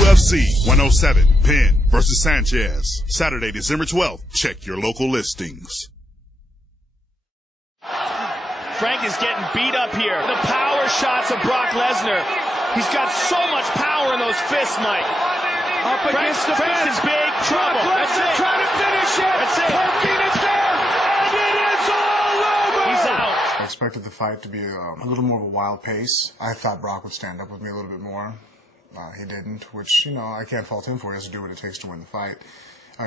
UFC 107, Penn versus Sanchez. Saturday, December 12th. Check your local listings. Frank is getting beat up here. The power shots of Brock Lesnar. He's got so much power in those fists, Mike. Up against the Frank's in big trouble. That's it. Trying to finish it. That's it. Poking is there, and it is all over. He's out. I expected the fight to be a little more of a wild pace. I thought Brock would stand up with me a little bit more. He didn't, which, you know, I can't fault him for. He has to do what it takes to win the fight.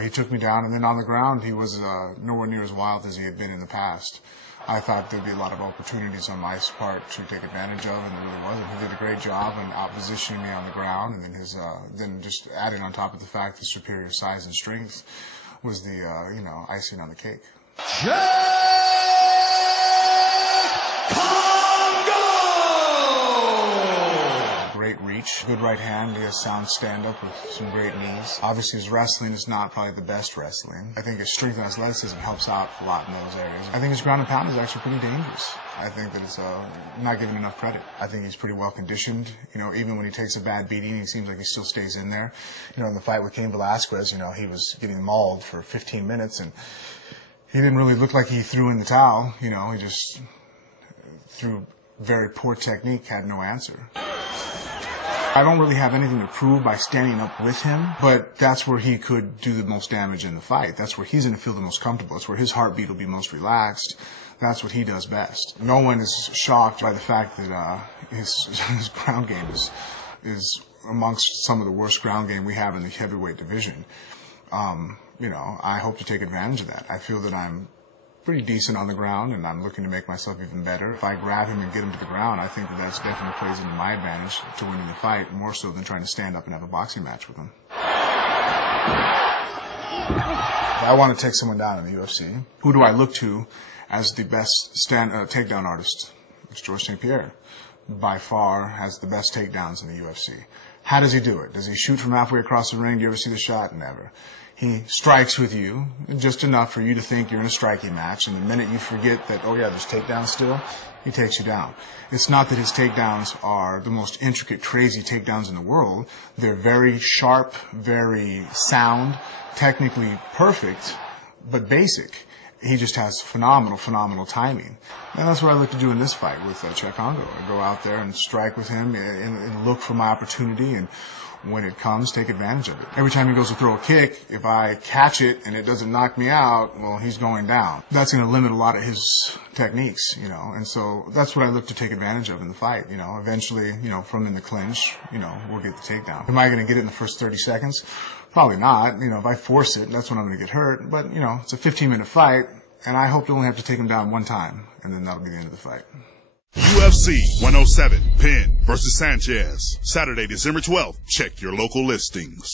He took me down, and then on the ground, he was nowhere near as wild as he had been in the past. I thought there'd be a lot of opportunities on my part to take advantage of, and there really wasn't. He did a great job in out-positioning me on the ground, and then then just adding on top of the fact the superior size and strength was the, icing on the cake. Great reach, good right hand, he has sound stand-up with some great knees. Obviously his wrestling is not probably the best wrestling. I think his strength and athleticism helps out a lot in those areas. I think his ground and pound is actually pretty dangerous. I think that it's not given enough credit. I think he's pretty well conditioned. You know, even when he takes a bad beating, he seems like he still stays in there. You know, in the fight with Cain Velasquez, you know, he was getting mauled for 15 minutes and he didn't really look like he threw in the towel. You know, he just threw very poor technique, had no answer. I don't really have anything to prove by standing up with him, but that's where he could do the most damage in the fight. That's where he's going to feel the most comfortable. That's where his heartbeat will be most relaxed. That's what he does best. No one is shocked by the fact that his ground game is amongst some of the worst ground game we have in the heavyweight division. You know, I hope to take advantage of that. I feel that I'm pretty decent on the ground, and I'm looking to make myself even better. If I grab him and get him to the ground, I think that that's definitely plays into my advantage to winning the fight, more so than trying to stand up and have a boxing match with him. If I want to take someone down in the UFC, who do I look to as the best takedown artist? It's George St. Pierre. By far has the best takedowns in the UFC. How does he do it? Does he shoot from halfway across the ring? Do you ever see the shot? Never. He strikes with you, just enough for you to think you're in a striking match, and the minute you forget that, oh yeah, there's takedowns still, he takes you down. It's not that his takedowns are the most intricate, crazy takedowns in the world. They're very sharp, very sound, technically perfect, but basic. He just has phenomenal timing. And that's what I look to do in this fight with Cheick. I go out there and strike with him and look for my opportunity, and when it comes, take advantage of it. Every time he goes to throw a kick, if I catch it and it doesn't knock me out, well, he's going down. That's going to limit a lot of his techniques, you know, and so that's what I look to take advantage of in the fight, you know. Eventually, you know, from in the clinch, you know, we'll get the takedown. Am I going to get it in the first 30 seconds? Probably not. You know, if I force it, that's when I'm going to get hurt. But, you know, it's a 15-minute fight, and I hope to only have to take him down one time, and then that'll be the end of the fight. UFC 107, Penn versus Sanchez. Saturday, December 12th. Check your local listings.